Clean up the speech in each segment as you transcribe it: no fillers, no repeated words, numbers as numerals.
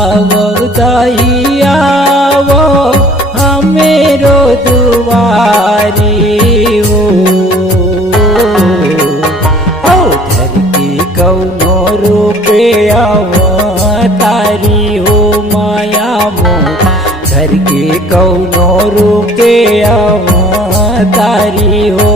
आवो दाई आवो हमेरो दुआरी हो धर के कौनो रूपे तारी हो माया मोर धर के कौनो रूपे तारी हो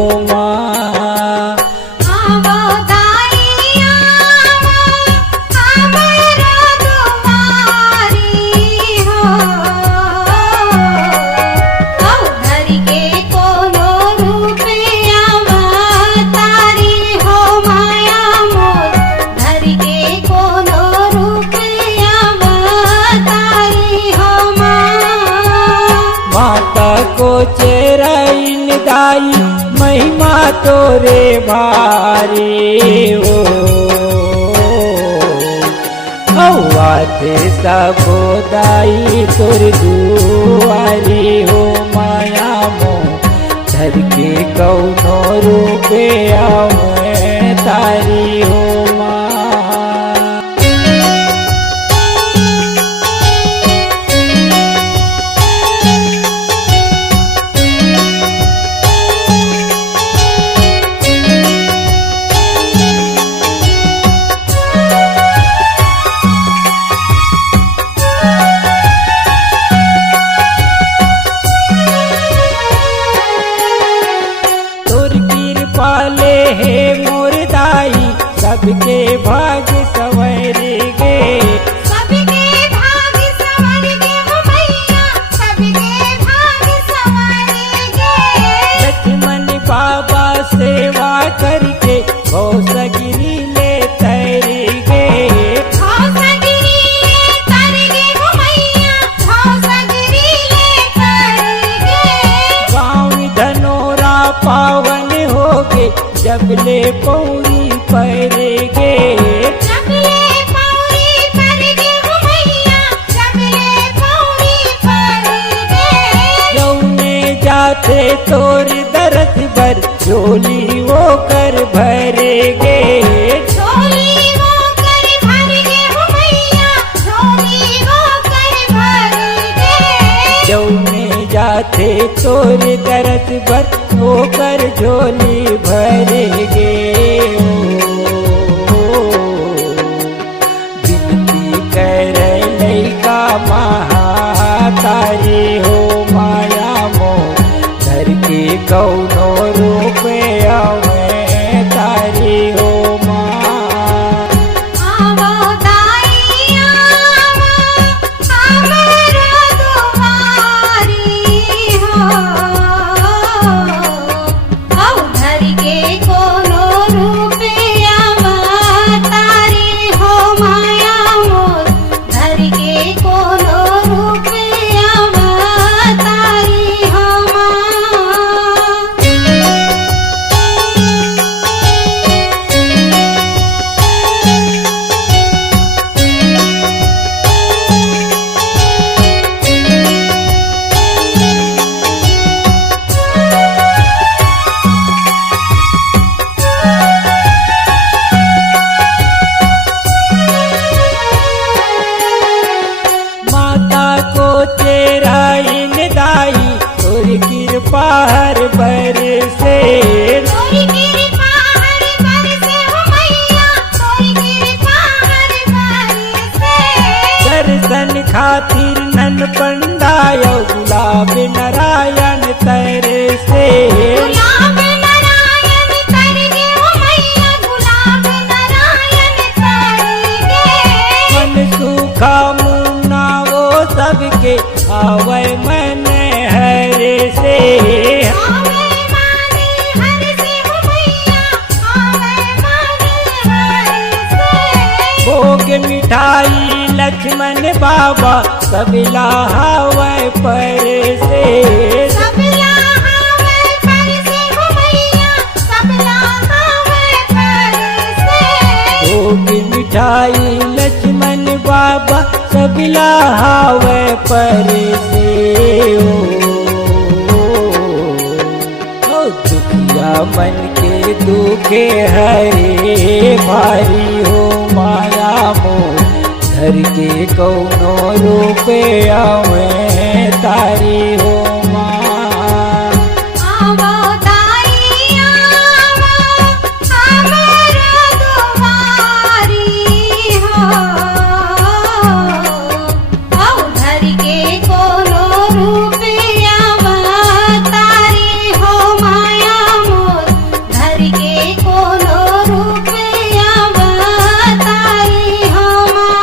को चेराइन दाई महिमा तोरे भारी हो आते सबो दाई तोर दुआरी हो माया मोर धर के कौनो रूपे तारी हो पाले हे मोर दाई सबके भाग सवर गे सबके भाग सवर गे हो मैया सबके भाग सवर गे लक्ष्मण बाबा सेवा करके घोसगिरी ले तर गे घोसगिरी ले तर गे हो मैया घोसगिरी ले तर गे गाँव धनोरा पावन जबले पौरी पर गे जबले पौरी पर गे हो मैया जबले पौरी पर गे जौने जाते तोर दरद भर झोली वो कर भर गे झोली वो कर भर गे हो मैया झोली वो कर भर गे जौने जाते तोर दरद भर वो कर झोली भर गे विनती कर लैका महातारी हो माया मोर धर के कौनो रूपे तारी हो चेराइन दाई तोर कृपा हर बर से तोरी कृपा हर बर से हो मैया तोरी कृपा हर बर से दर्शन खातिर नन पंडायो गुलाब नारायण तर से गुलाब नारायण तर गे हो मैया गुलाब नारायण तर गे मन सुखा मुन्ना वो सबके आवे मन हर से आवे माने हर से हो मैया आवे माने हर से भोग मिठाई लक्ष्मण बाबा सबला हवे पर से सबला हवे पर से हो मैया सबला हवे पर से भोग मिठाई लक्ष्मण बाबा सबला हवे पर से दुखिया मन के दुखे हरे भारी हो माया मोर धर के कौनो रूपे आवे तारी हो माँ। आवो ताई आवो हमर दुआरी हो, औ धर के कोनो रूपिया तारी हो माया मोर, धर के कोनो रूपिया तारी हो माँ।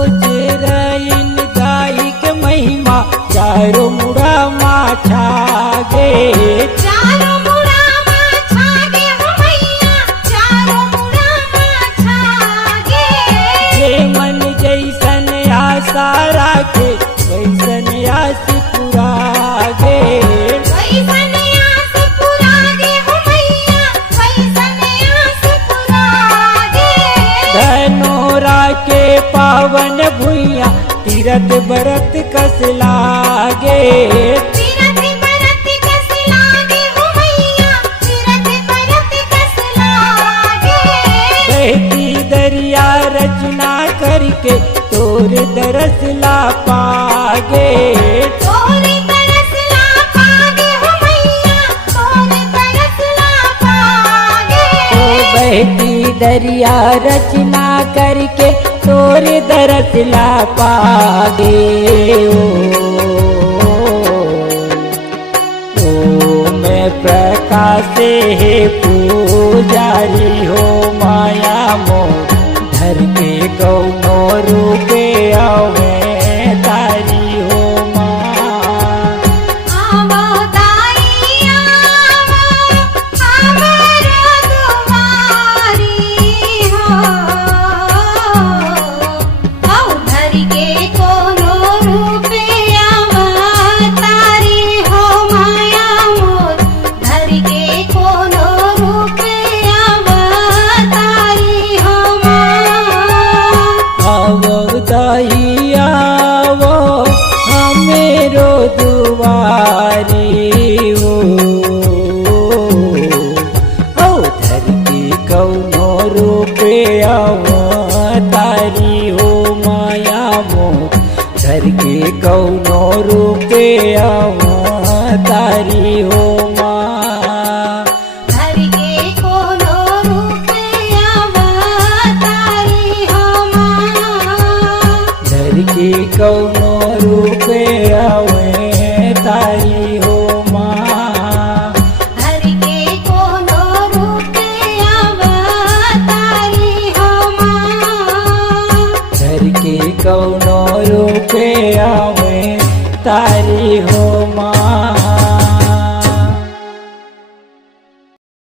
उजरइन गाई के महिमा चारों मुड़ा माछा गे। चारों मुड़ा माछा गे हो मैया, चारों मुड़ा माछा गे। जे मन जैसन आशा राखे वैसन आस पूरा गे। वैसन आस पूरा गे हो मैया, वैसन आस पूरा गे। धनोरा के पावन भुइया तीरथ बरत कस लागे। तीरथ बरत कस लागे हो मैया, तीरथ बरत कस लागे। बहती दरिया रचना करके तोर दरस ला पागे। तोरे तरस ला पागे हो मैया, तोरे तरस ला पागे। ओ बहती दरिया रचना करके तोर दरस ला पागे। ओ मैं प्रकाश हे पुजारी हो माया मोर, धर के कौनो रूपे आवे तारी हो माँ। आवो ताई आवो हमर दुआरी हो, औ धर के कोनो रूपिया तारी हो माया मोर, धर के कोनो रूपिया तारी हो माँ। आवो दाई आवो हमेरो दुआरी हो, ओ धर के कौनो रूपे आवा तारी हो माया मोर, धर के कौनो रूपे आवा तारी हो माँ। धर के कोनो रूपिया तारी हो माँ। धर के कौनो रूपे